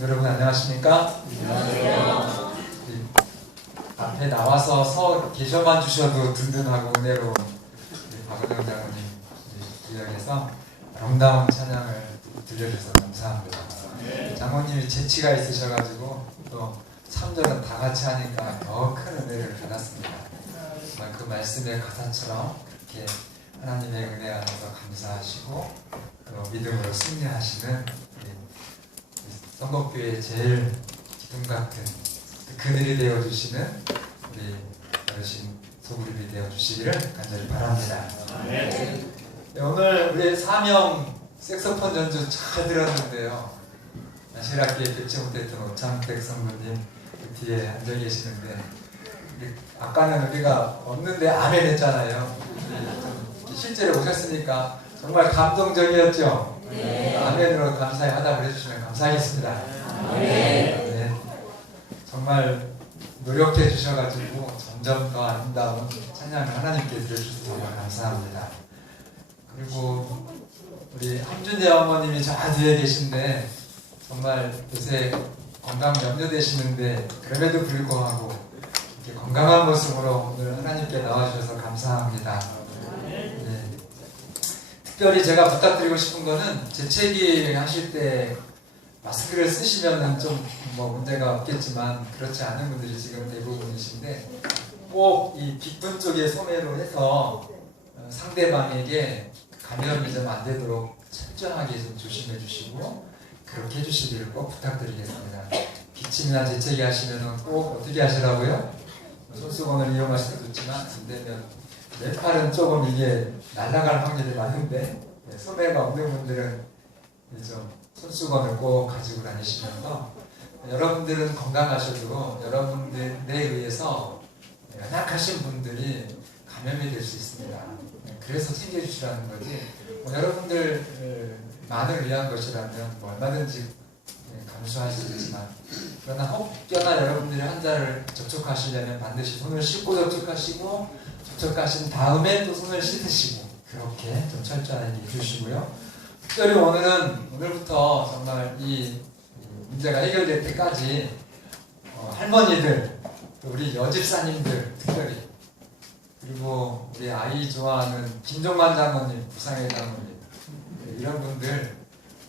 여러분 안녕하십니까? 안녕하세요. 앞에 나와서 서 계셔만 주셔도 든든하고 은혜로운 박은영 장로님 이야기에서 아름다운 찬양을 들려주셔서 감사합니다. 장모님이 재치가 있으셔가지고 또 3절은 다 같이 하니까 더 큰 은혜를 받았습니다. 정말 그 말씀의 가사처럼 그렇게 하나님의 은혜 안에서 감사하시고 또 믿음으로 승리하시는 성곡교회의 제일 기둥 같은 그늘이 되어주시는 우리 어르신 소그룹이 되어주시기를 간절히 바랍니다. 네, 오늘 우리 사명 색소폰 전주 잘 들었는데요. 실학기에 뵙지 못했던 오창택 성도님 그 뒤에 앉아 계시는데 아까는 우리가 없는데 아멘 했잖아요. 실제로 오셨으니까 정말 감동적이었죠. 네. 아멘으로 감사의 화답을 해주시면 감사하겠습니다. 네. 정말 노력해 주셔가지고 점점 더 아름다운 찬양을 하나님께 드려주셔서 정말 감사합니다. 그리고 우리 함준재 어머님이 저 뒤에 계신데 정말 요새 건강 염려되시는데 그럼에도 불구하고 이렇게 건강한 모습으로 오늘 하나님께 나와주셔서 감사합니다. 네. 특별히 제가 부탁드리고 싶은 거는 재채기 하실 때 마스크를 쓰시면 좀 뭐 문제가 없겠지만 그렇지 않은 분들이 지금 대부분이신데 꼭 이 빗분 쪽에 소매로 해서 상대방에게 감염이 좀 안 되도록 철저하게 좀 조심해 주시고 그렇게 해주시기를 꼭 부탁드리겠습니다. 기침이나 재채기 하시면 꼭 어떻게 하시라고요? 손수건을 이용하실 수도 있지만 안 되면 왼팔은 조금 이게 날아갈 확률이 많은데 소매가 없는 분들은 좀 손수건을 꼭 가지고 다니시면서 여러분들은 건강하셔도 여러분들에 의해서 연약하신 분들이 감염이 될 수 있습니다. 그래서 챙겨주시라는 거지 여러분들만을 위한 것이라면 뭐 얼마든지 감수할 수 있지만 그러나 혹여나 여러분들이 환자를 접촉하시려면 반드시 손을 씻고 접촉하시고 접촉하신 다음에 또 손을 씻으시고 그렇게 좀 철저하게 해주시고요. 특별히 오늘부터 정말 이 문제가 해결될 때까지 할머니들, 우리 여집사님들 특별히 그리고 우리 아이 좋아하는 김종만 장로님, 부상의 장로님 이런 분들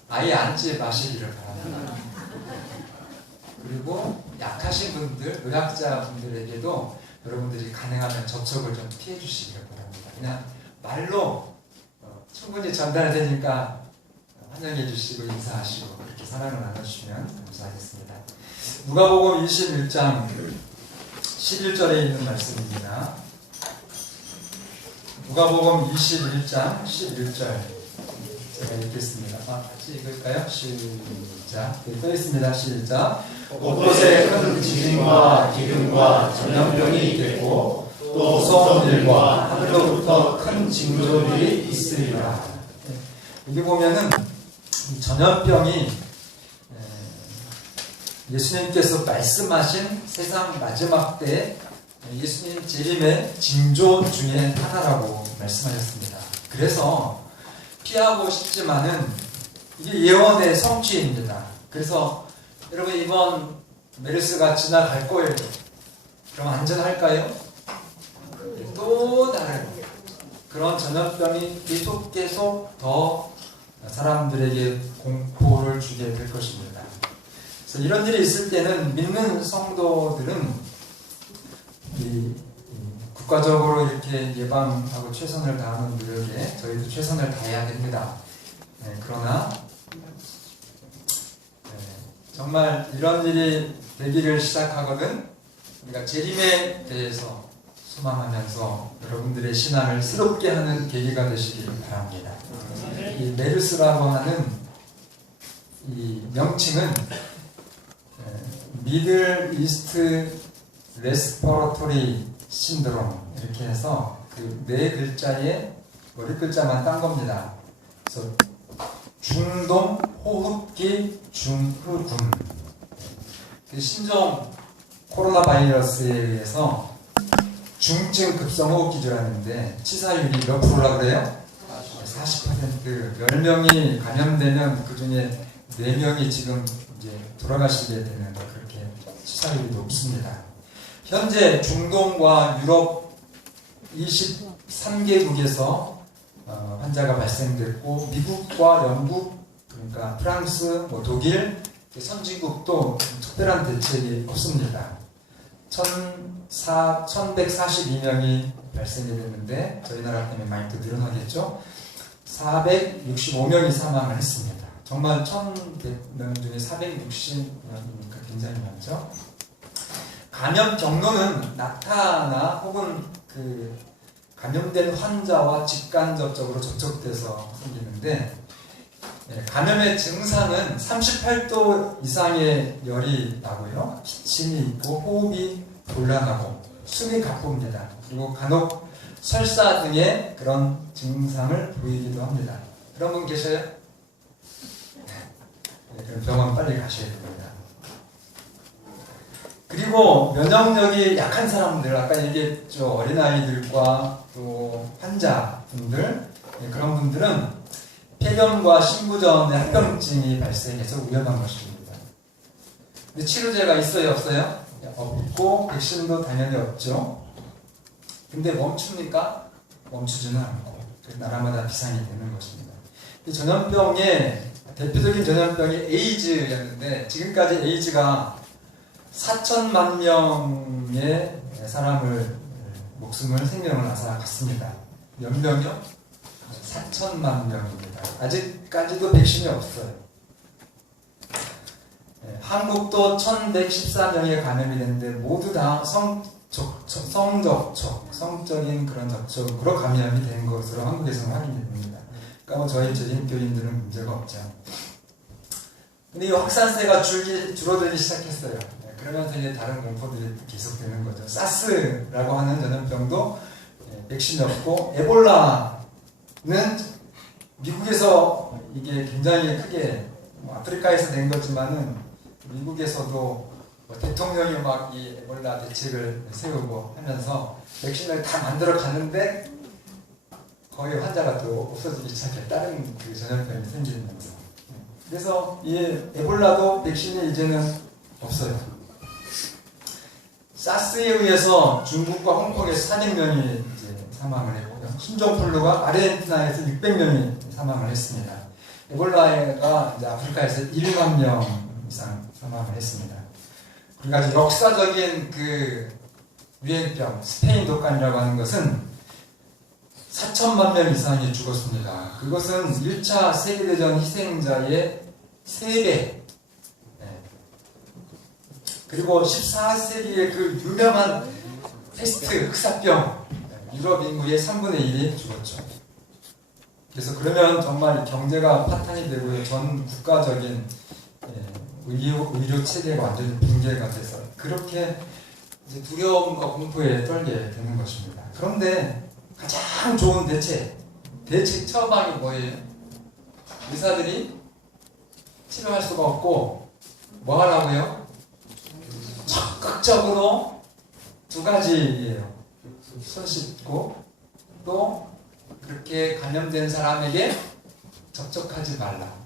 아이 앉지 마시기를 바랍니다. 그리고 약하신 분들, 노약자 분들에게도 여러분들이 가능하면 접촉을 좀 피해 주시기를 바랍니다. 그냥 말로 충분히 전달이 되니까 환영해 주시고 인사하시고 그렇게 사랑을 나눠주시면 감사하겠습니다. 누가복음 21장 11절에 있는 말씀입니다. 누가복음 21장 11절 제가 읽겠습니다. 같이 읽을까요? 시작. 써 있습니다. 시작. 곳곳에 큰 지진과 기근과 전염병이 있겠고 또 무서운 일과 하늘로부터 큰 징조들이 있으리라. 여기 보면은 이 전염병이 예수님께서 말씀하신 세상 마지막 때 예수님 재림의 징조 중에 하나라고 말씀하셨습니다. 그래서 피하고 싶지만은 이게 예언의 성취입니다. 그래서 여러분 이번 메르스가 지나갈 거예요. 그럼 안전할까요? 또 다른 그런 전염병이 계속 더 사람들에게 공포를 주게 될 것입니다. 그래서 이런 일이 있을 때는 믿는 성도들은 국가적으로 이렇게 예방하고 최선을 다하는 노력에 저희도 최선을 다해야 됩니다. 그러나 정말 이런 일이 되기를 시작하거든 우리가 재림에 대해서 소망하면서 여러분들의 신앙을 새롭게 하는 계기가 되시기를 바랍니다. 이 메르스라고 하는 이 명칭은 미들 이스트 레스퍼러토리 신드롬 이렇게 해서 그 네 글자에 머리 글자만 딴 겁니다. 그래서 중동 호흡기 중후군 신종 코로나 바이러스에 의해서 중증 급성 호흡기질환인데 치사율이 몇 프로라고 그래요? 40%. 10명이 감염되면 그 중에 4명이 지금 이제 돌아가시게 되는 그렇게 치사율이 높습니다. 현재 중동과 유럽 23개국에서 환자가 발생됐고 미국과 영국, 그러니까 프랑스, 독일, 선진국도 특별한 대책이 없습니다. 1142명이 발생이 됐는데 저희 나라 때문에 많이 또 늘어나겠죠. 465명이 사망을 했습니다. 정말 1100명 중에 460명이니까 굉장히 많죠. 감염 경로는 낙타나 혹은 그 감염된 환자와 직간접적으로 접촉돼서 생기는데, 감염의 증상은 38도 이상의 열이 나고요, 기침이 있고 호흡이 곤란하고 숨이 가쁩니다. 그리고 간혹 설사 등의 그런 증상을 보이기도 합니다. 그런 분 계셔요? 그럼 병원 빨리 가셔야 됩니다. 그리고 면역력이 약한 사람들, 아까 얘기했죠. 어린아이들과 또 환자분들, 그런 분들은 폐렴과 신부전의 합병증이 발생해서 위험한 것입니다. 근데 치료제가 있어요, 없어요? 없고 백신도 당연히 없죠. 근데 멈춥니까? 멈추지는 않고 나라마다 비상이 되는 것입니다. 이 전염병의 대표적인 전염병이 에이즈였는데, 지금까지 에이즈가 4천만 명의 사람을 목숨을 생명을 앗아갔습니다. 몇 명이요? 4천만 명입니다. 아직까지도 백신이 없어요. 한국도 1114명의 감염이 됐는데 모두 다 성적인 그런 접촉으로 감염이 된 것으로 한국에서는 확인됩니다. 그러니까 저희 교인들은 문제가 없죠. 근데 이 확산세가 줄어들기 시작했어요. 그러면서 이제 다른 공포들이 계속되는 거죠. 사스라고 하는 전염병도 백신이 없고, 에볼라는 미국에서 이게 굉장히 크게 아프리카에서 된 거지만은 미국에서도 대통령이 막 이 에볼라 대책을 세우고 하면서 백신을 다 만들어 갔는데 거의 환자가 또 없어지기 시작해. 다른 그 전염병이 생기면서. 그래서 이 에볼라도 백신이 이제는 없어요. 사스에 의해서 중국과 홍콩에서 400명이 이제 사망을 했고요. 신종플루가 아르헨티나에서 600명이 사망을 했습니다. 에볼라가 이제 아프리카에서 1만 명 이상 사망을 했습니다. 그러니까 역사적인 그 유행병 스페인 독감이라고 하는 것은 4천만 명 이상이 죽었습니다. 그것은 1차 세계대전 희생자의 3배. 그리고 14세기의 그 유명한 페스트 흑사병, 유럽 인구의 3분의 1이 죽었죠. 그래서 그러면 정말 경제가 파탄이 되고요. 전 국가적인 의료 체계가 완전히 붕괴가 돼서 그렇게 이제 두려움과 공포에 떨게 되는 것입니다. 그런데 가장 좋은 대책 처방이 뭐예요? 의사들이 치료할 수가 없고 뭐 하라고요? 적극적으로 2가지예요. 손 씻고 또 그렇게 감염된 사람에게 접촉하지 말라.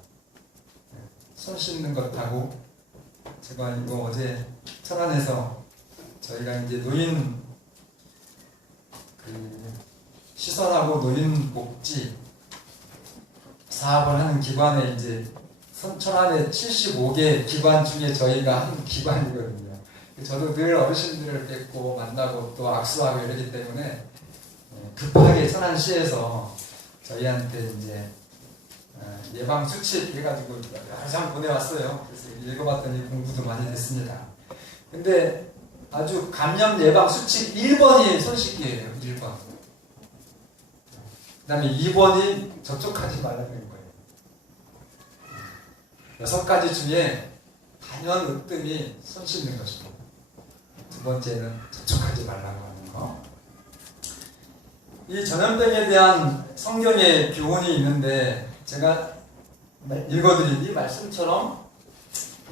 손 씻는 것하고, 제가 이거 어제 천안에서 저희가 이제 노인 시설하고 노인 복지 사업을 하는 기관에 이제 천안에 75개 기관 중에 저희가 한 기관이거든요. 저도 늘 어르신들을 뵙고 만나고 또 악수하고 이러기 때문에 급하게 천안시에서 저희한테 이제 예방 수칙 해가지고 여러 장 보내왔어요. 그래서 읽어봤더니 공부도 많이 됐습니다. 근데 아주 감염 예방 수칙 1번이 손 씻기예요. 1번. 그 다음에 2번이 접촉하지 말라는 거예요. 6가지 중에 단연 으뜸이 손 씻는 것입니다. 2번째는 접촉하지 말라고 하는 거. 이 전염병에 대한 성경의 교훈이 있는데 제가 읽어드린 이 말씀처럼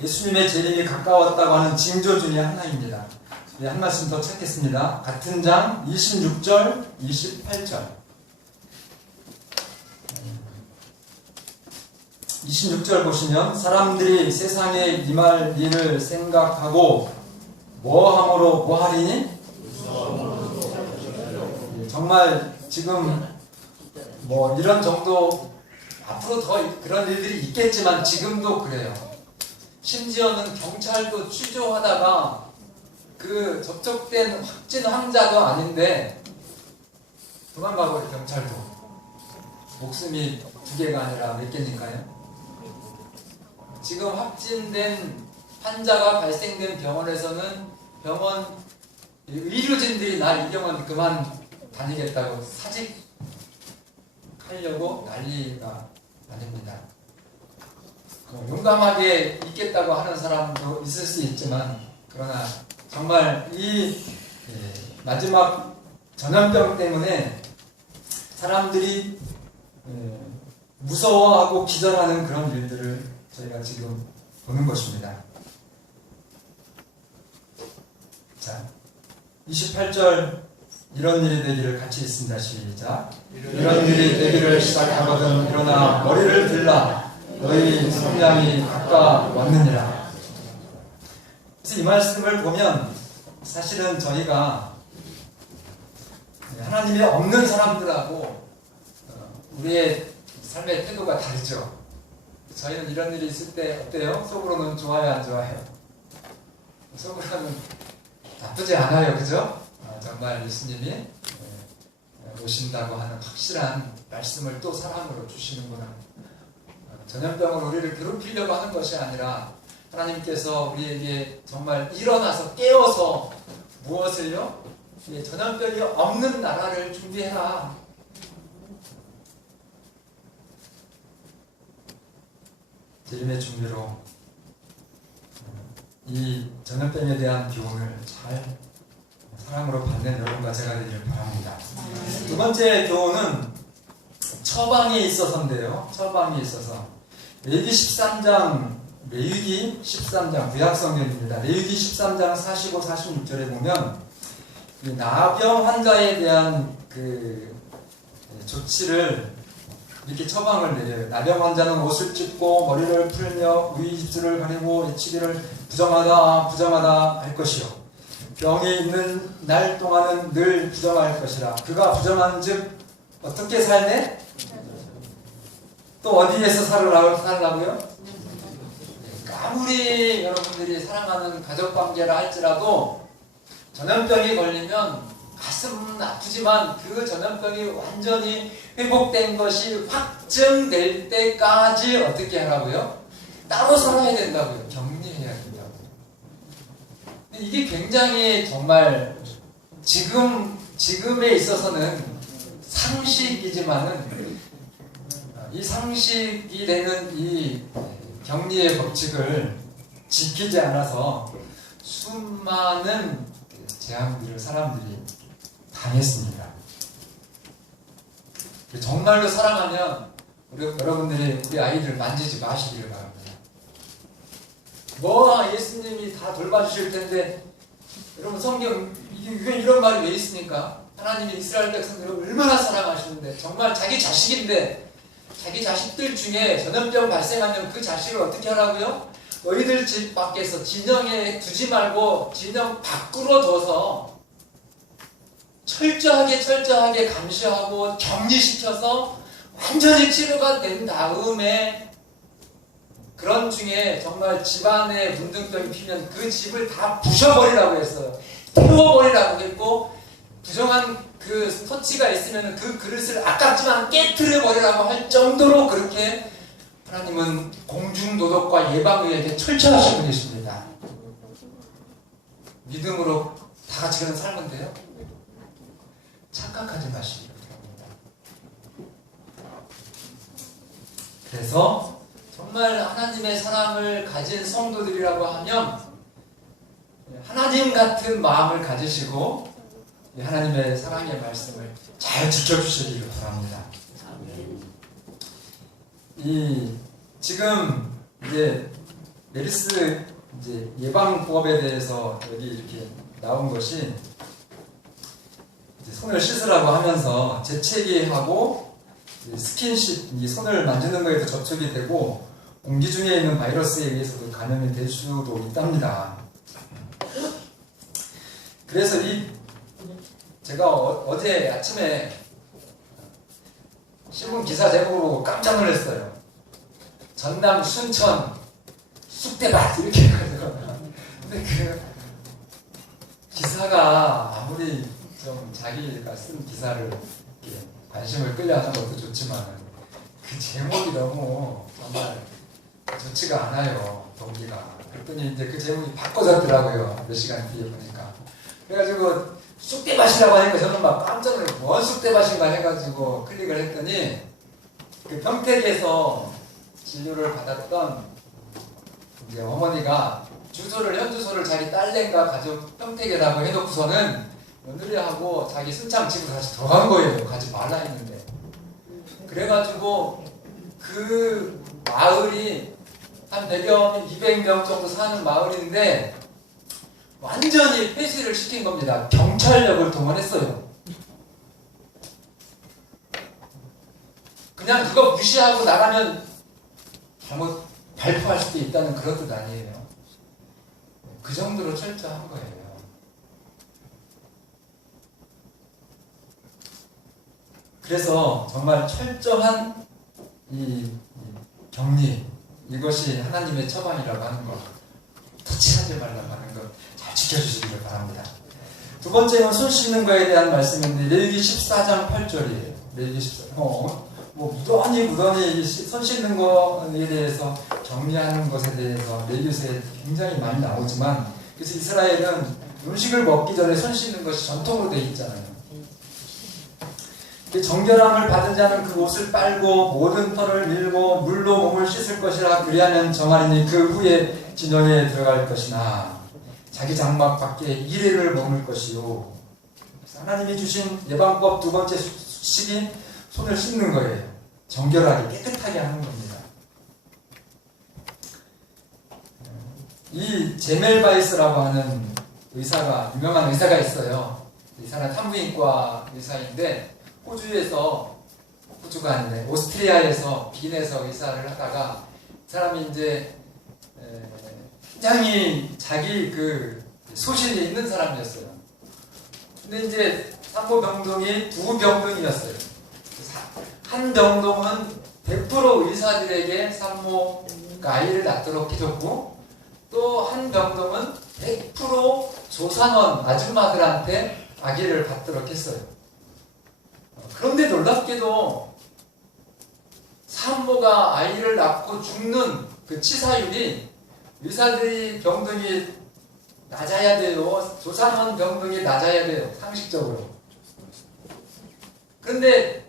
예수님의 재림이 가까웠다고 하는 징조 중에 하나입니다. 한 말씀 더 찾겠습니다. 같은 장 26절, 28절. 26절 보시면 사람들이 세상에 임할 일을 생각하고 뭐함으로 뭐하리니? 정말 지금 뭐 이런 정도 앞으로 더 그런 일들이 있겠지만 지금도 그래요. 심지어는 경찰도 취조하다가 그 접촉된 확진 환자도 아닌데 도망가버려. 경찰도 목숨이 2개가 아니라 몇 개니까요. 지금 확진된 환자가 발생된 병원에서는 병원 의료진들이 나 이 병원 그만 다니겠다고 사직하려고 난리가 아닙니다. 용감하게 있겠다고 하는 사람도 있을 수 있지만 그러나 정말 이 마지막 전염병 때문에 사람들이 무서워하고 기절하는 그런 일들을 저희가 지금 보는 것입니다. 자, 28절 이런 일이 되기를 같이 있습니다. 시작. 이런 일이 되기를 시작하거든 일어나 머리를 들라 너희 성량이 가까웠느니라. 그래서 이 말씀을 보면 사실은 저희가 하나님이 없는 사람들하고 우리의 삶의 태도가 다르죠. 저희는 이런 일이 있을 때 어때요? 속으로는 좋아요, 안 좋아요? 속으로는 나쁘지 않아요, 그죠? 정말 예수님이 오신다고 하는 확실한 말씀을 또 사랑으로 주시는구나. 전염병은 우리를 괴롭히려고 하는 것이 아니라 하나님께서 우리에게 정말 일어나서 깨워서 무엇을요? 전염병이 없는 나라를 준비해라. 재림의 준비로 이 전염병에 대한 교훈을 잘 사랑으로 받는 여러분과 제가 되기를 바랍니다. 두 번째 교훈은 처방에 있어서인데요. 처방에 있어서 레위기 13장 구약성경입니다. 레위기 13장 45, 46절에 보면 이 나병 환자에 대한 그 조치를 이렇게 처방을 내려요. 나병 환자는 옷을 찢고 머리를 풀며 위 입술을 가리고 외치기를 부정하다 할 것이요. 병이 있는 날 동안은 늘 부정할 것이라. 그가 부정한즉 어떻게 살네? 또 어디에서 살라고요? 아무리 여러분들이 사랑하는 가족관계라 할지라도 전염병이 걸리면 가슴은 아프지만 그 전염병이 완전히 회복된 것이 확증될 때까지 어떻게 하라고요? 따로 살아야 된다고요. 격리해야 된다고요. 이게 굉장히 정말 지금에 있어서는 상식이지만은 이 상식이 되는 이 격리의 법칙을 지키지 않아서 수많은 재앙들을 사람들이 당했습니다. 정말로 사랑하면 여러분들이 우리 아이들 만지지 마시기를 바랍니다. 예수님이 다 돌봐주실 텐데 여러분 성경 이런 말이 왜 있습니까? 하나님이 이스라엘 백성들을 얼마나 사랑하시는데 정말 자기 자식인데 자기 자식들 중에 전염병 발생하면 그 자식을 어떻게 하라고요? 너희들 집 밖에서 진영에 두지 말고 진영 밖으로 둬서 철저하게 감시하고 격리시켜서 완전히 치료가 된 다음에 그런 중에 정말 집안에 문둥병이 피면 그 집을 다 부셔버리라고 했어요. 태워버리라고 했고 부정한 그 토치가 있으면 그 그릇을 아깝지만 깨트려버리라고 할 정도로 그렇게 하나님은 공중도덕과 예방의에게 철저하신 분이십니다. 믿음으로 다 같이 그런 삶인데요. 착각하지 마시기 바랍니다. 그래서 정말 하나님의 사랑을 가진 성도들이라고 하면 하나님 같은 마음을 가지시고 하나님의 사랑의 말씀을 잘 지켜주시기를 바랍니다. 지금 이제 메르스 예방법에 대해서 여기 이렇게 나온 것이 손을 씻으라고 하면서 재채기하고 스킨십, 이 손을 만지는 거에도 접촉이 되고 공기 중에 있는 바이러스에 의해서도 감염이 될 수도 있답니다. 그래서 제가 어제 아침에 신문 기사 제목을 보고 깜짝 놀랐어요. 전남 순천 쑥대밭 이렇게 해가지고. 근데 그 기사가 아무리 좀 자기가 쓴 기사를 이렇게 관심을 끌려하는 것도 좋지만 그 제목이 너무 정말 좋지가 않아요. 동기가. 그랬더니 이제 그 제목이 바꿔졌더라고요. 몇 시간 뒤에 보니까. 그래가지고 쑥대밭이라고 하니까 저는 막 깜짝 놀라서 뭔 쑥대밭인가 해가지고 클릭을 했더니 그 평택에서 진료를 받았던 이제 어머니가 현 주소를 자기 딸내가 가족 평택에라고 해놓고서는 며느리하고 자기 순창 집으로 다시 들어간 거예요. 가지 말라 했는데. 그래가지고 그 마을이 한 100여, 200명 정도 사는 마을인데 완전히 폐쇄를 시킨 겁니다. 경찰력을 동원했어요. 그냥 그거 무시하고 나가면 잘못 발표할 수도 있다는 그런 뜻 아니에요. 그 정도로 철저한 거예요. 그래서 정말 철저한 이 격리, 이것이 하나님의 처방이라고 하는 것, 터치하지 말라고 하는 것 잘 지켜주시길 바랍니다. 두 번째는 손 씻는 거에 대한 말씀인데 레위기 14장 8절이에요. 레위기 14장. 무던히 손 씻는 거에 대해서 정리하는 것에 대해서 레위기서에 굉장히 많이 나오지만, 그래서 이스라엘은 음식을 먹기 전에 손 씻는 것이 전통으로 되어 있잖아요. 정결함을 받은 자는 그 옷을 빨고 모든 털을 밀고 물로 몸을 씻을 것이라. 그리하면 정하리니 그 후에 진영에 들어갈 것이나 자기 장막 밖에 1일을 머물 것이요. 하나님이 주신 예방법 두 번째 수칙이 손을 씻는 거예요. 정결하게 깨끗하게 하는 겁니다. 이 제멜바이스라고 하는 의사가, 유명한 의사가 있어요. 이 사람 산부인과 의사인데 호주가 아니네, 오스트리아에서 빈에서 의사를 하다가 사람이 이제 굉장히 자기 그 소신이 있는 사람이었어요. 근데 이제 산모병동이 두 병동이었어요. 한 병동은 100% 의사들에게 산모가 아이를 낳도록 해줬고, 또 한 병동은 100% 조산원 아줌마들한테 아기를 받도록 했어요. 그런데 놀랍게도 산모가 아이를 낳고 죽는 그 치사율이 의사들이 병동이 낮아야 돼요. 조산원 병동이 낮아야 돼요. 상식적으로. 그런데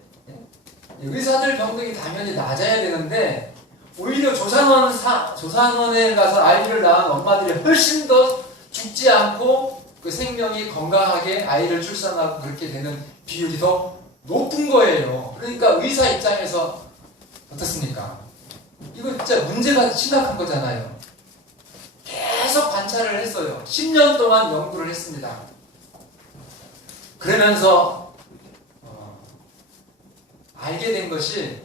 의사들 병동이 당연히 낮아야 되는데 오히려 조산원에 가서 아이를 낳은 엄마들이 훨씬 더 죽지 않고 그 생명이 건강하게 아이를 출산하고 그렇게 되는 비율이 더 높은 거예요. 그러니까 의사 입장에서 어떻습니까? 이거 진짜 문제가 심각한 거잖아요. 계속 관찰을 했어요. 10년 동안 연구를 했습니다. 그러면서 알게 된 것이,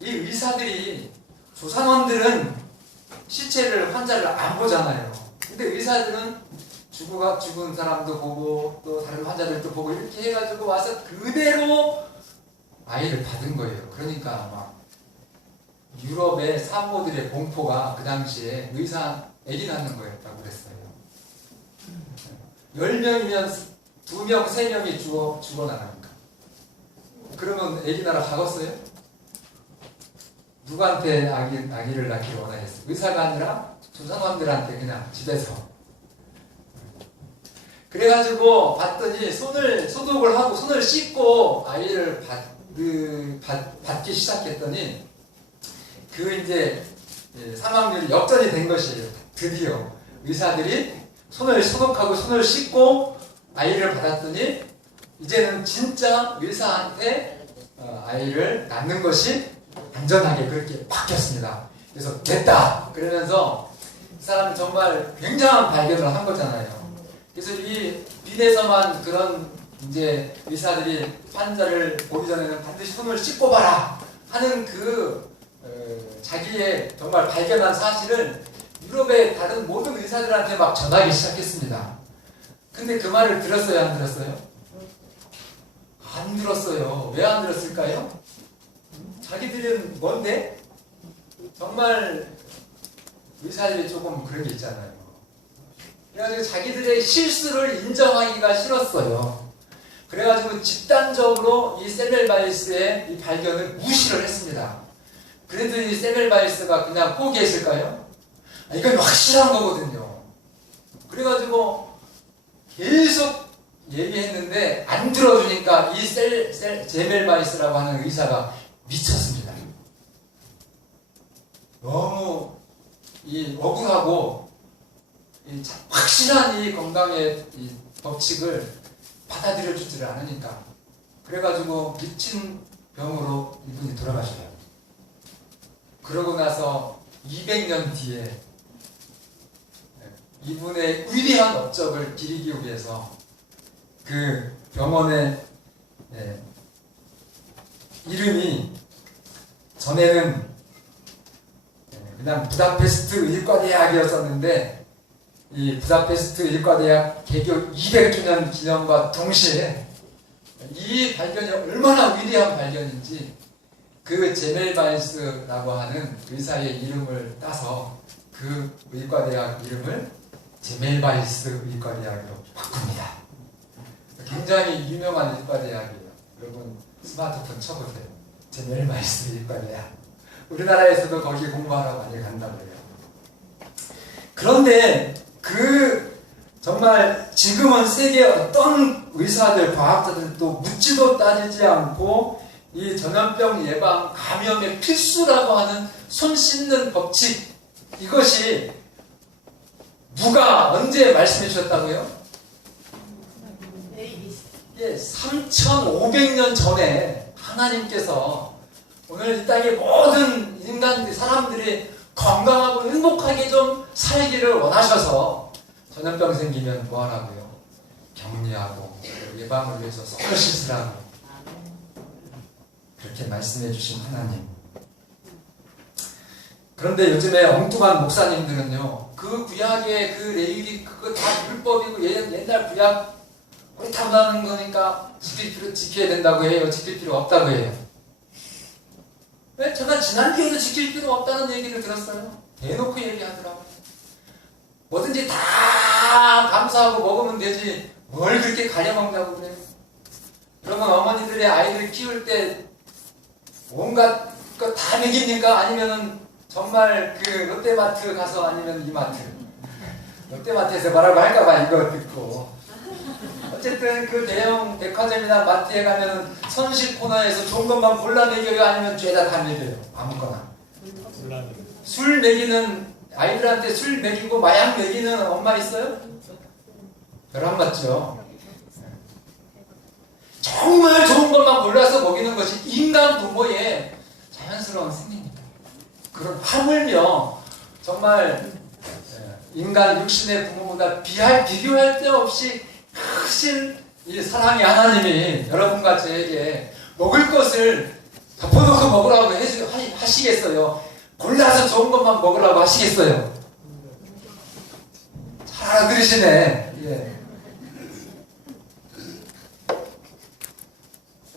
이 의사들이, 조산원들은 시체를, 환자를 안 보잖아요. 근데 의사들은 죽은 사람도 보고 또 다른 환자들도 보고 이렇게 해가지고 와서 그대로 아이를 받은 거예요. 그러니까 막 유럽의 산모들의 공포가 그 당시에 아기 낳는 거였다고 그랬어요. 10명이면 2명, 3명이 죽어나가니까. 그러면 아기 낳으러 가겠어요? 누구한테 아기를 낳기를 원하겠어요? 의사가 아니라 조산원들한테 그냥 집에서. 그래가지고 봤더니 소독을 하고 손을 씻고 아이를 받기 시작했더니 그 이제 사망률이 역전이 된 것이에요. 드디어 의사들이 손을 소독하고 손을 씻고 아이를 받았더니 이제는 진짜 의사한테 아이를 낳는 것이 안전하게 그렇게 바뀌었습니다. 그래서 됐다! 그러면서 이 사람은 정말 굉장한 발견을 한 거잖아요. 그래서 이 빈에서만 그런 이제 의사들이 환자를 보기 전에는 반드시 손을 씻고 봐라 하는 그 자기의 정말 발견한 사실을 유럽의 다른 모든 의사들한테 막 전하기 시작했습니다. 근데 그 말을 들었어요, 안 들었어요? 안 들었어요. 왜 안 들었을까요? 자기들은 뭔데? 정말 의사들이 조금 그런 게 있잖아요. 그래가지고 자기들의 실수를 인정하기가 싫었어요. 그래가지고 집단적으로 이 세멜바이스의 이 발견을 무시를 했습니다. 그래도 이 세멜바이스가 그냥 포기했을까요? 이건 확실한 거거든요. 그래가지고 계속 얘기했는데 안 들어주니까 이 제멜바이스라고 하는 의사가 미쳤습니다. 너무 이 억울하고 이 확실한 이 건강의 이 법칙을 받아들여 주지를 않으니까 그래가지고 미친 병으로 이분이 돌아가셔요. 그러고 나서 200년 뒤에 이분의 위대한 업적을 기리기 위해서 그 병원의 이름이 전에는 그냥 부다페스트 의과대학이었었는데 이 부다페스트 의과대학 개교 200주년 기념과 동시에 이 발견이 얼마나 위대한 발견인지 그 제멜바이스라고 하는 의사의 이름을 따서 그 의과대학 이름을 제멜바이스 의과대학으로 바꿉니다. 굉장히 유명한 의과대학이에요. 여러분 스마트폰 쳐보세요. 제멜바이스 의과대학. 우리나라에서도 거기 공부하러 많이 간다고 해요. 그런데 그 정말 지금은 세계 어떤 의사들, 과학자들도 묻지도 따지지 않고 이 전염병 예방, 감염의 필수라고 하는 손 씻는 법칙, 이것이 누가 언제 말씀해 주셨다고요? 예, 3,500년 전에 하나님께서 오늘 이 땅의 모든 인간들, 사람들이 건강하고 행복하게 좀 살기를 원하셔서 전염병 생기면 뭐 하라고요? 격리하고 예방을 위해서 손을 씻으라고 그렇게 말씀해 주신 하나님. 그런데 요즘에 엉뚱한 목사님들은요, 그 구약의 그 레위기 그거 다 불법이고 옛날 구약 옳다는 거니까 지켜야 된다고 해요. 지킬 필요 없다고 해요. 왜? 제가 지난주에도 지킬 필요 없다는 얘기를 들었어요. 대놓고 얘기하더라고요. 뭐든지 다 감사하고 먹으면 되지 뭘 그렇게 가려먹냐고 그래요. 그러면 어머니들의 아이들 키울 때 온갖 거 다 먹입니까? 아니면은 정말 그 롯데마트 가서 아니면 이마트 롯데마트에서 뭐라고 할까봐 이거 듣고 어쨌든 그 대형 백화점이나 마트에 가면은 선식 코너에서 좋은 것만 골라 먹여요? 아니면 죄다 다 먹여요? 아무거나. 술 먹이는 아이들한테 술 먹이고 마약 먹이는 엄마 있어요? 별 안 맞죠? 정말 좋은 것만 골라서 먹이는 것이 인간 부모의 자연스러운 생리입니다. 그럼 하물며 정말 인간 육신의 부모보다 비교할 데 없이 크신 이 사랑의 하나님이 여러분과 저에게 먹을 것을 덮어놓고 먹으라고 하시겠어요? 골라서 좋은 것만 먹으라고 하시겠어요? 잘 알아들으시네. 예.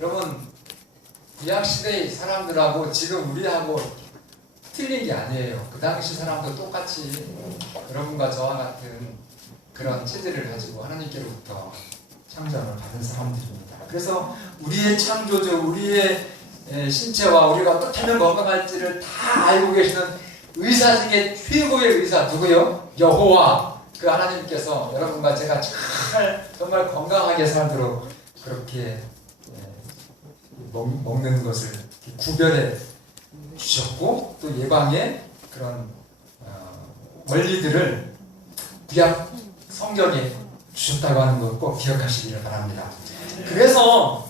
여러분, 구약시대의 사람들하고 지금 우리하고 틀린 게 아니에요. 그 당시 사람도 똑같이 여러분과 저와 같은 그런 체질을 가지고 하나님께로부터 창조함을 받은 사람들입니다. 그래서 우리의 창조주, 우리의 신체와 우리가 어떻게 하면 건강할지를 다 알고 계시는 의사 중에 최고의 의사 누구요? 여호와 그 하나님께서 여러분과 제가 정말 건강하게 살도록 그렇게 먹는 것을 구별해 주셨고 또 예방의 그런 원리들을 구약 성경에 주셨다고 하는 것 꼭 기억하시기를 바랍니다. 그래서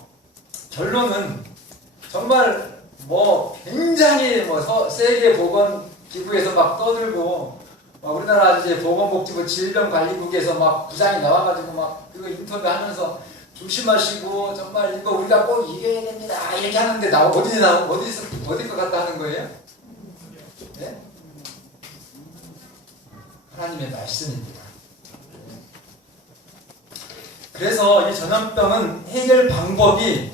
결론은 정말 굉장히 세계보건기구에서 막 떠들고 우리나라 이제 보건복지부 질병관리국에서 막 부장이 나와가지고 막 그거 인터뷰하면서 조심하시고 정말 이거 우리가 꼭 이겨야 됩니다 이렇게 하는데 어디 거 갖다 하는 거예요? 아십니까? 하나님의 말씀입니다. 그래서 이 전염병은 해결 방법이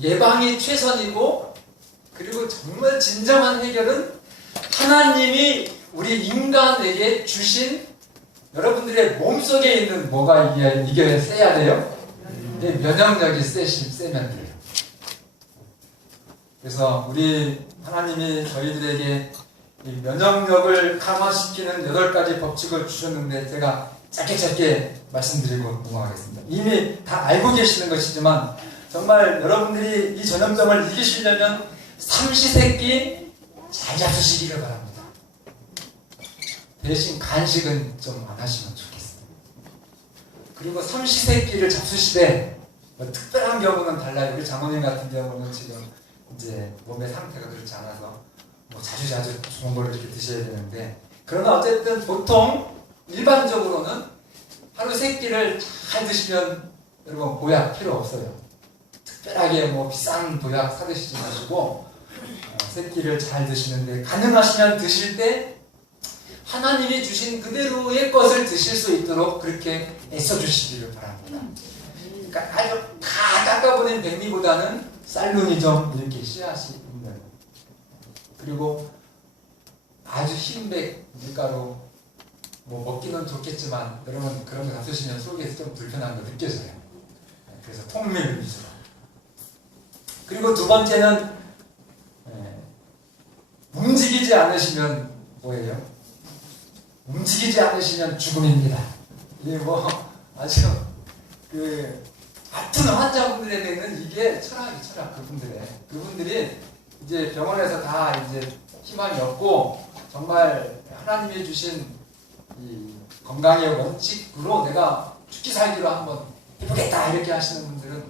예방이 최선이고, 그리고 정말 진정한 해결은 하나님이 우리 인간에게 주신, 여러분들의 몸속에 있는 뭐가 이겨야 세야 돼요? 면역력이 세면 돼요. 그래서 우리 하나님이 저희들에게 이 면역력을 강화시키는 8가지 법칙을 주셨는데, 제가 짧게 말씀드리고 넘어가겠습니다. 이미 다 알고 계시는 것이지만 정말 여러분들이 이 전염병을 이기시려면 삼시세끼 잘 잡수시기를 바랍니다. 대신 간식은 좀 안 하시면 좋겠습니다. 그리고 삼시세끼를 잡수시되, 특별한 경우는 달라요. 우리 장모님 같은 경우는 지금 이제 몸의 상태가 그렇지 않아서 자주 좋은 걸 이렇게 드셔야 되는데, 그러나 어쨌든 보통 일반적으로는 하루 3끼를 잘 드시면 여러분 보약 필요 없어요. 특별하게 비싼 보약 사 드시지 마시고 3끼를 잘 드시는데, 가능하시면 드실 때 하나님이 주신 그대로의 것을 드실 수 있도록 그렇게 애써 주시기를 바랍니다. 그러니까 아주 다 깎아보낸 백미보다는 쌀눈이 좀 이렇게 씨앗이 있는, 그리고 아주 흰백 밀가루 먹기는 좋겠지만 여러분 그런 거 잡수시면 속에서 좀 불편한 거 느껴져요. 그래서 통밀 위주로. 그리고 두 번째는 움직이지 않으시면 뭐예요? 움직이지 않으시면 죽음입니다. 이게 아주 아픈 환자분들에게는 이게 철학. 그분들이 이제 병원에서 다 이제 희망이 없고, 정말 하나님이 주신 이 건강의 원칙으로 내가 죽기 살기로 한번 해보겠다 이렇게 하시는 분들은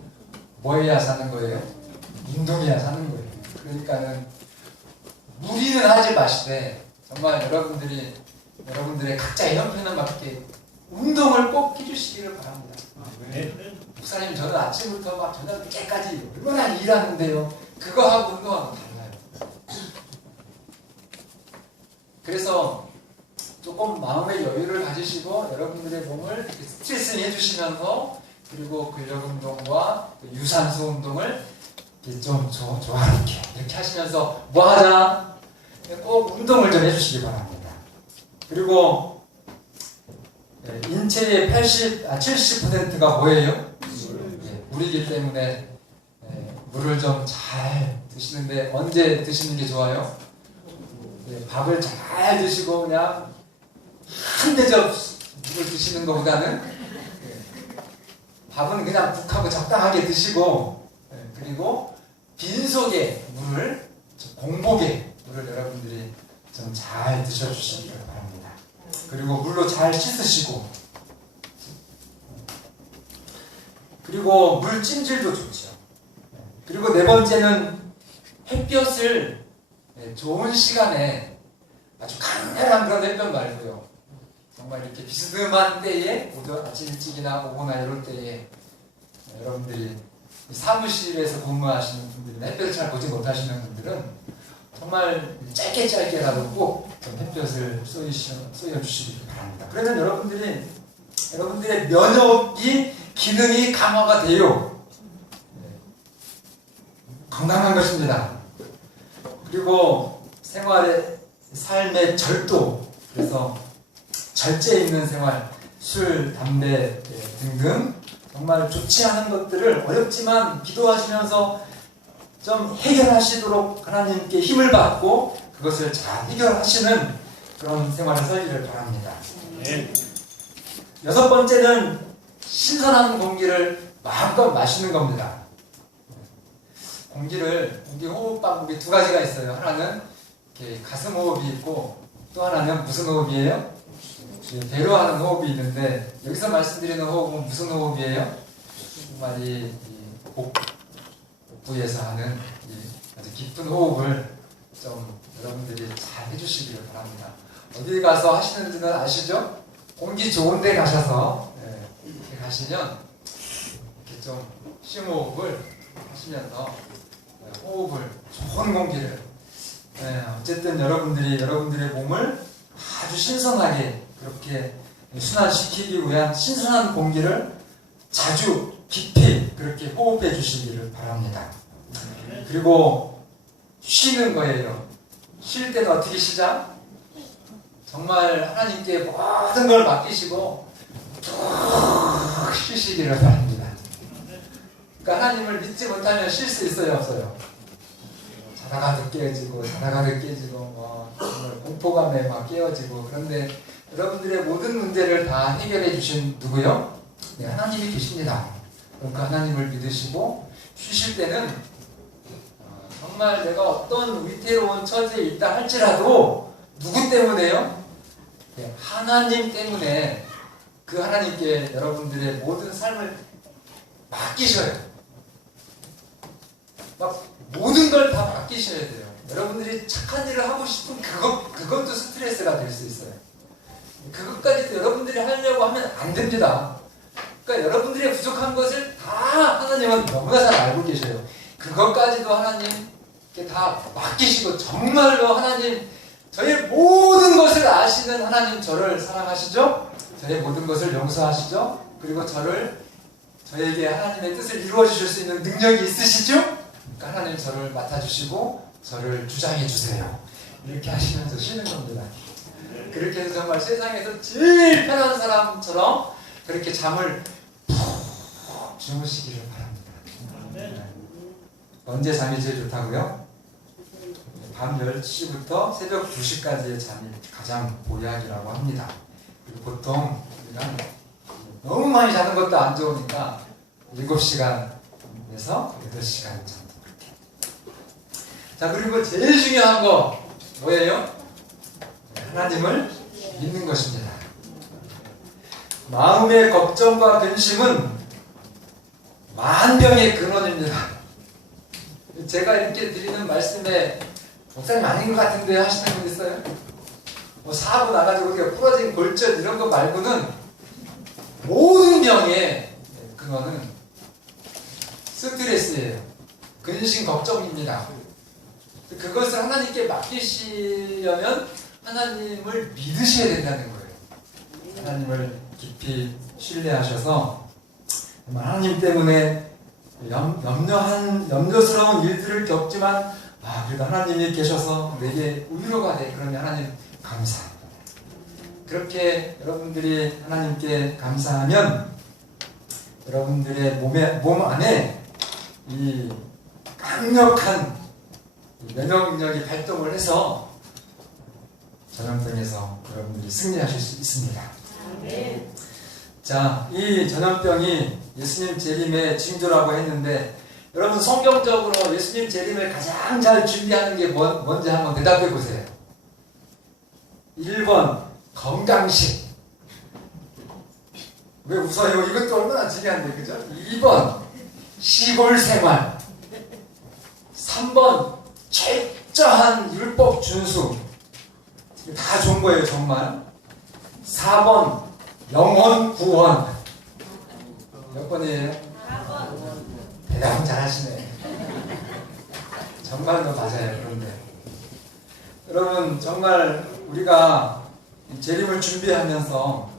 뭐 해야 사는 거예요? 운동해야 사는 거예요. 그러니까는 무리는 하지 마시되, 정말 여러분들의 각자의 형편에 맞게 운동을 꼭 해주시기를 바랍니다. 목사님, 저는 아침부터 막 저녁까지 얼마나 일하는데요. 그거하고 운동하고 달라요. 그래서 조금 마음의 여유를 가지시고 여러분들의 몸을 스트레칭 해주시면서, 그리고 근력 운동과 유산소 운동을 좀 조화롭게 이렇게 하시면서 뭐 하자? 꼭 운동을 좀 해주시기 바랍니다. 그리고 인체의 70%가 뭐예요? 물이기 때문에 물을 좀 잘 드시는데, 언제 드시는 게 좋아요? 밥을 잘 드시고 그냥 한 대접 물을 드시는 것보다는 밥은 그냥 국하고 적당하게 드시고, 그리고 빈속에 물을, 공복에 물을 여러분들이 좀 잘 드셔주시기 바랍니다. 그리고 물로 잘 씻으시고, 그리고 물 찜질도 좋죠. 그리고 네 번째는 햇볕을 좋은 시간에, 아주 강렬한 그런 햇볕 말고요, 정말 이렇게 비스듬한 때에, 아침 일찍이나 오거나 이럴 때에 여러분들이 사무실에서 근무하시는 분들이나 햇볕을 잘 보지 못하시는 분들은 정말 짧게라도 꼭 좀 햇볕을 쏘여주시기 바랍니다. 그러면 여러분들의 면역이 기능이 강화가 돼요. 건강한 것입니다. 그리고 삶의 절도, 그래서 절제 있는 생활, 술, 담배 등등 정말 좋지 않은 것들을 어렵지만 기도하시면서 좀 해결하시도록 하나님께 힘을 받고 그것을 잘 해결하시는 그런 생활을 살기를 바랍니다. 여섯 번째는 신선한 공기를 마음껏 마시는 겁니다. 공기 호흡 방법이 2가지가 있어요. 하나는 이렇게 가슴 호흡이 있고, 또 하나는 무슨 호흡이에요? 배로 하는 호흡이 있는데, 여기서 말씀드리는 호흡은 무슨 호흡이에요? 정말 이 복부에서 하는 아주 깊은 호흡을 좀 여러분들이 잘 해주시기를 바랍니다. 어디 가서 하시는지는 아시죠? 공기 좋은 데 가셔서 이렇게 가시면 이렇게 좀 심호흡을 하시면서 호흡을, 좋은 공기를 어쨌든 여러분들의 몸을 아주 신선하게 그렇게 순환시키기 위한 신선한 공기를 자주 깊이 그렇게 호흡해 주시기를 바랍니다. 그리고 쉬는 거예요. 쉴 때는 어떻게 쉬자? 정말 하나님께 모든 걸 맡기시고 쭉 쉬시기를 바랍니다. 그러니까 하나님을 믿지 못하면 쉴 수 있어요, 없어요? 자다가도 깨어지고 정말 공포감에 막 깨어지고. 그런데 여러분들의 모든 문제를 다 해결해 주신 누구요? 네, 하나님이 계십니다. 그러니까 하나님을 믿으시고 쉬실 때는 정말 내가 어떤 위태로운 처지에 있다 할지라도 누구 때문에요? 네, 하나님 때문에 그 하나님께 여러분들의 모든 삶을 맡기셔요. 막 모든 걸 다 맡기셔야 돼요. 여러분들이 착한 일을 하고 싶은 그것도 스트레스가 될 수 있어요. 그것까지도 여러분들이 하려고 하면 안 됩니다. 그러니까 여러분들의 부족한 것을 다 하나님은 너무나 잘 알고 계셔요. 그것까지도 하나님께 다 맡기시고, 정말로 하나님, 저의 모든 것을 아시는 하나님, 저를 사랑하시죠? 저의 모든 것을 용서하시죠? 그리고 저에게 하나님의 뜻을 이루어 주실 수 있는 능력이 있으시죠? 그러니까 하나님 저를 맡아주시고 저를 주장해 주세요. 이렇게 하시면서 쉬는 겁니다. 그렇게 해서 정말 세상에서 제일 편한 사람처럼 그렇게 잠을 푹 주무시기를 바랍니다. 언제 잠이 제일 좋다고요? 밤 10시부터 새벽 2시까지의 잠이 가장 보약이라고 합니다. 그리고 보통 우리가 너무 많이 자는 것도 안 좋으니까 7시간에서 8시간 정도 그렇게. 자, 그리고 제일 중요한 거 뭐예요? 하나님을 믿는 것입니다. 마음의 걱정과 근심은 만병의 근원입니다. 제가 이렇게 드리는 말씀에 목사님 아닌 것 같은데 하시는 분 있어요? 뭐 사고 나가지고 우리가 부러진 골절 이런 거 말고는 모든 병의 근원은 스트레스예요. 근심 걱정입니다. 그것을 하나님께 맡기시려면 하나님을 믿으셔야 된다는 거예요. 하나님을 깊이 신뢰하셔서 하나님 때문에 염려스러운 일들을 겪지만 그래도 하나님이 계셔서 내게 위로가 돼. 그러면 하나님 감사합니다. 그렇게 여러분들이 하나님께 감사하면 여러분들의 몸 안에 이 강력한 면역력이 발동을 해서 전염병에서 여러분들이 승리하실 수 있습니다. 자, 이 전염병이 예수님 재림의 징조라고 했는데, 여러분 성경적으로 예수님 재림을 가장 잘 준비하는 게 뭔지 한번 대답해 보세요. 1번 건강식. 왜 웃어요? 이것도 얼마나 중요한데, 그죠? 2번 시골 생활. 3번 철저한 율법 준수. 다 좋은 거예요, 정말. 4번 영혼 구원. 몇 번이에요? 4번. 대답은 잘하시네. 정말로 맞아요. 그런데 여러분, 정말 우리가 재림을 준비하면서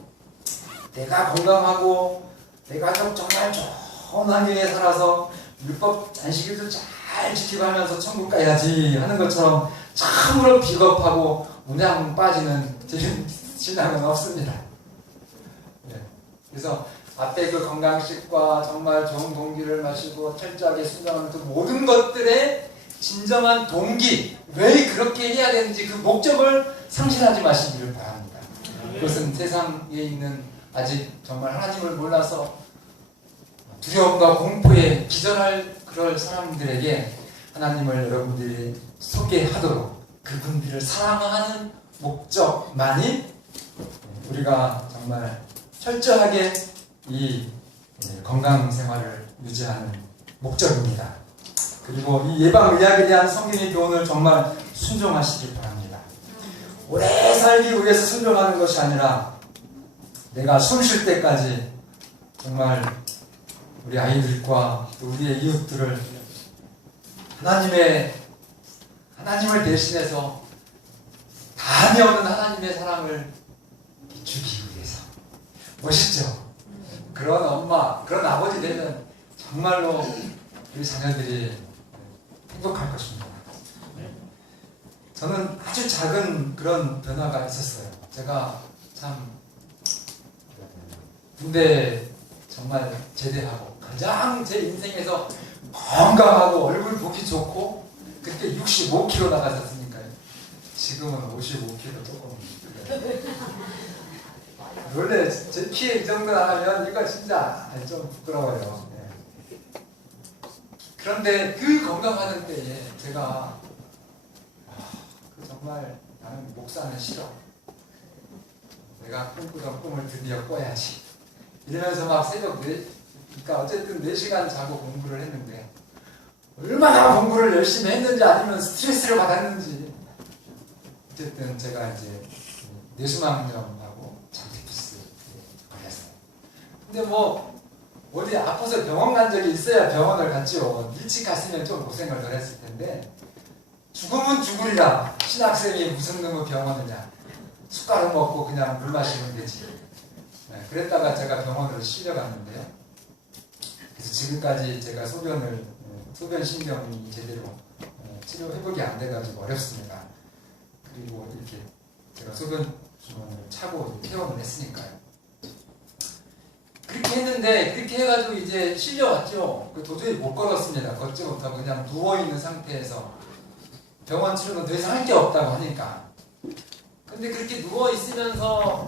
내가 건강하고 내가 정말 좋은 환경에 살아서 율법 안식일도 잘 지키고 하면서 천국 가야지 하는 것처럼 참으로 비겁하고 문양 빠지는 신앙은 없습니다. 그래서 앞에 그 건강식과 정말 좋은 공기를 마시고 철저하게 순종하는 그 모든 것들의 진정한 동기, 왜 그렇게 해야 되는지 그 목적을 상실하지 마시기를 바랍니다. 그것은 세상에 있는 아직 정말 하나님을 몰라서 두려움과 공포에 기절할 그럴 사람들에게 하나님을 여러분들이 소개하도록 그분들을 사랑하는 목적만이 우리가 정말 철저하게 이 건강 생활을 유지하는 목적입니다. 그리고 이 예방의학에 대한 성경의 교훈을 정말 순종하시길 바랍니다. 오래 살기 위해서 순종하는 것이 아니라 내가 숨 쉴 때까지 정말 우리 아이들과 또 우리의 이웃들을 하나님을 대신해서 담이 없는 하나님의 사랑을 주기 위해서. 멋있죠? 그런 엄마, 그런 아버지 되면 정말로 우리 자녀들이 행복할 것입니다. 저는 아주 작은 그런 변화가 있었어요. 제가 참 군대 정말 제대하고 가장 제 인생에서 건강하고 얼굴 보기 좋고 그때 65kg 나갔었으니까요. 지금은 55kg 조금. 원래 제 키에 이 정도 나가면 이거 진짜 좀 부끄러워요. 그런데 그 건강하던 때에 제가 정말 나는 목사는 싫어. 내가 꿈꾸던 꿈을 드디어 꿔야지. 이러면서 막 새벽 그러니까 어쨌든 4시간 자고 공부를 했는데 얼마나 공부를 열심히 했는지 아니면 스트레스를 받았는지 어쨌든 제가 이제 뇌수막염하고 장티푸스에 걸렸어요. 근데 뭐 어디 아파서 병원 간 적이 있어야 병원을 갔죠. 일찍 갔으면 좀 고생을 덜 했을 텐데 죽으면 죽으리라. 신학생이 무슨 놈의 병원이냐. 숟가락 먹고 그냥 물 마시면 되지. 그랬다가 제가 병원으로 실려갔는데요. 그래서 지금까지 제가 소변 신경이 제대로 치료 회복이 안 돼가지고 어렵습니다. 그리고 이렇게 제가 소변 주머니를 차고 퇴원을 했으니까요. 그렇게 했는데 그렇게 해가지고 이제 실려왔죠. 도저히 못 걸었습니다. 걷지 못하고 그냥 누워있는 상태에서 병원 치료는 더 이상 할 게 없다고 하니까. 근데 그렇게 누워있으면서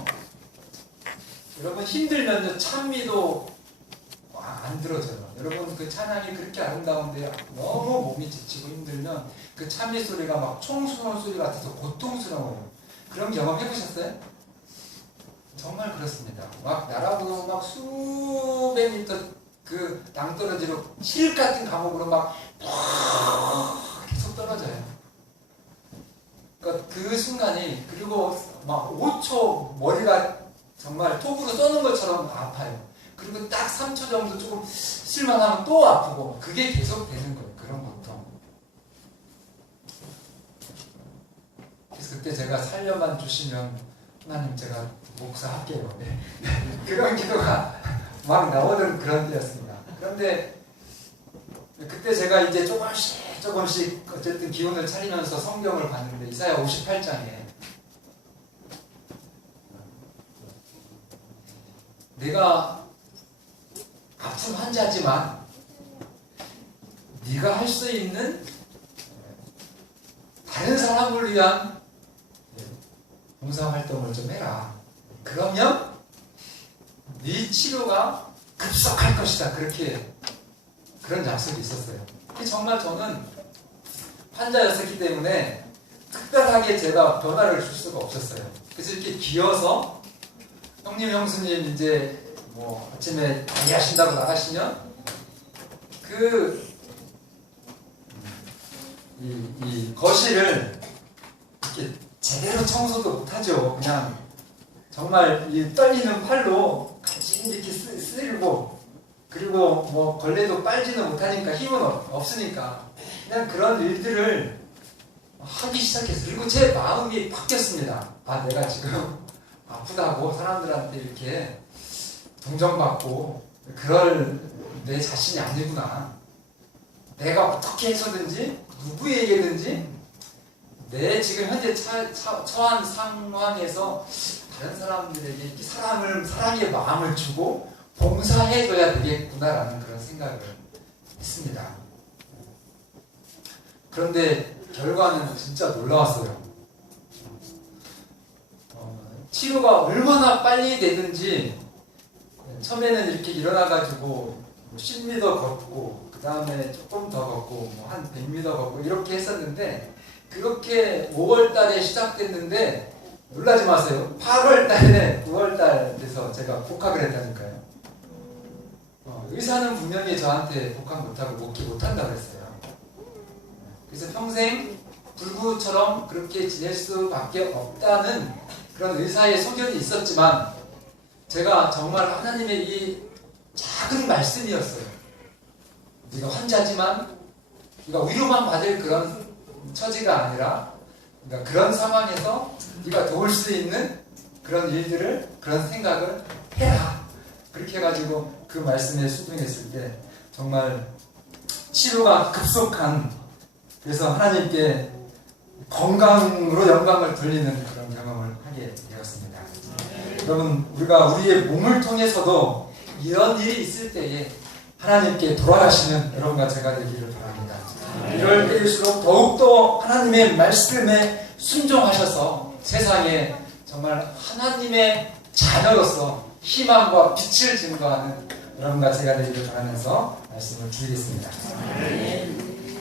여러분 힘들면 찬미도 안 들어져요. 여러분 그 찬양이 그렇게 아름다운데 너무 몸이 지치고 힘들면 그 찬미 소리가 막 총 쏘는 소리 같아서 고통스러워요. 그런 경험 해보셨어요? 정말 그렇습니다. 막 나라고 막 수백 미터 그 낭떠러지로 실 같은 감옥으로 막 계속 떨어져요. 그러니까 그 순간이 그리고 막 5초 머리가 정말 톱으로 쏘는 것처럼 아파요. 그리고 딱 3초 정도 조금 실만하면 또 아프고 그게 계속 되는 거예요. 그런 고통. 그래서 그때 제가 살려만 주시면 하나님 제가 목사 할게요. 네. 그런 기도가 막 나오던 그런 때였습니다. 그런데 그때 제가 이제 조금씩 어쨌든 기운을 차리면서 성경을 봤는데 이사야 58장에 내가 아픈 환자지만 네가 할 수 있는 다른 사람을 위한 봉사활동을 좀 해라. 그러면 네 치료가 급속할 것이다. 그런 약속이 있었어요. 정말 저는 환자였었기 때문에 특별하게 제가 변화를 줄 수가 없었어요. 그래서 이렇게 기어서 형님 형수님 이제 뭐 아침에 대기하신다고 나가시면 이 거실을 이렇게 제대로 청소도 못하죠. 그냥 정말 이 떨리는 팔로 간신히 이렇게 쓸고 그리고 뭐 걸레도 빨지는 못하니까 힘은 없으니까 그냥 그런 일들을 하기 시작했어요. 그리고 제 마음이 바뀌었습니다. 아, 내가 지금 아프다고 사람들한테 이렇게 동정받고 그럴 내 자신이 아니구나. 내가 어떻게 해서든지 누구에게든지 내 지금 현재 처한 상황에서 다른 사람들에게 이렇게 사랑의 마음을 주고 봉사해줘야 되겠구나라는 그런 생각을 했습니다. 그런데 결과는 진짜 놀라웠어요. 치료가 얼마나 빨리 되든지 처음에는 이렇게 일어나가지고 10m 걷고 그 다음에 조금 더 걷고 뭐 한 100m 걷고 이렇게 했었는데 그렇게 5월달에 시작됐는데 놀라지 마세요. 8월달에 9월달 돼서 제가 복학을 했다니까요. 의사는 분명히 저한테 복학 못하고 목기 못한다고 했어요. 그래서 평생 불구처럼 그렇게 지낼 수밖에 없다는 그런 의사의 소견이 있었지만 제가 정말 하나님의 이 작은 말씀이었어요. 네가 환자지만 네가 위로만 받을 그런 처지가 아니라 그러니까 그런 상황에서 네가 도울 수 있는 그런 일들을 그런 생각을 해라. 그렇게 해가지고 그 말씀에 순종했을 때 정말 치료가 급속한 그래서 하나님께 건강으로 영광을 돌리는 그런 경험을 하게 되었습니다. 여러분 우리가 우리의 몸을 통해서도 이런 일이 있을 때에 하나님께 돌아가시는 여러분과 제가 되기를 바랍니다. 이럴 때일수록 더욱더 하나님의 말씀에 순종하셔서 세상에 정말 하나님의 자녀로서 희망과 빛을 증거하는 여러분과 제가 되기를 바라면서 말씀을 드리겠습니다.